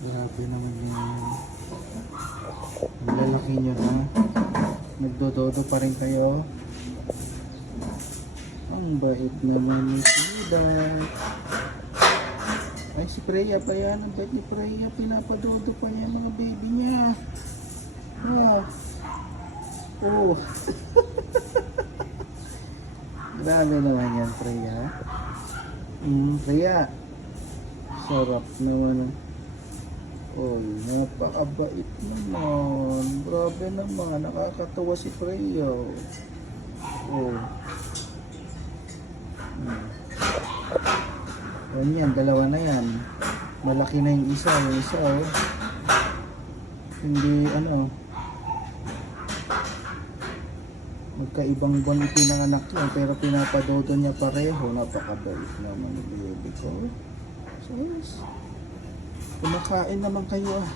Grabe naman yung lalaki nyo na. Nagdododo pa rin kayo. Ang bait naman ni Sidat. Ay, si Freya pa yan. Ang bait ni Freya. Pinapadodo pa niya yung mga baby niya. Ah. Oh. Grabe naman yan, Freya. Freya. Sarap naman. Oy, napakabait naman. Grabe naman. Nakakatawa si Freya. Oh. Yan, dalawa na yan. Malaki na yung isa. Yung isa, oh. Hindi, magkaibang buwan ipinanganak yan, pero pinapadodo niya pareho. Napakabait naman ni baby ko. So, yes. Kumakain naman kayo, ah.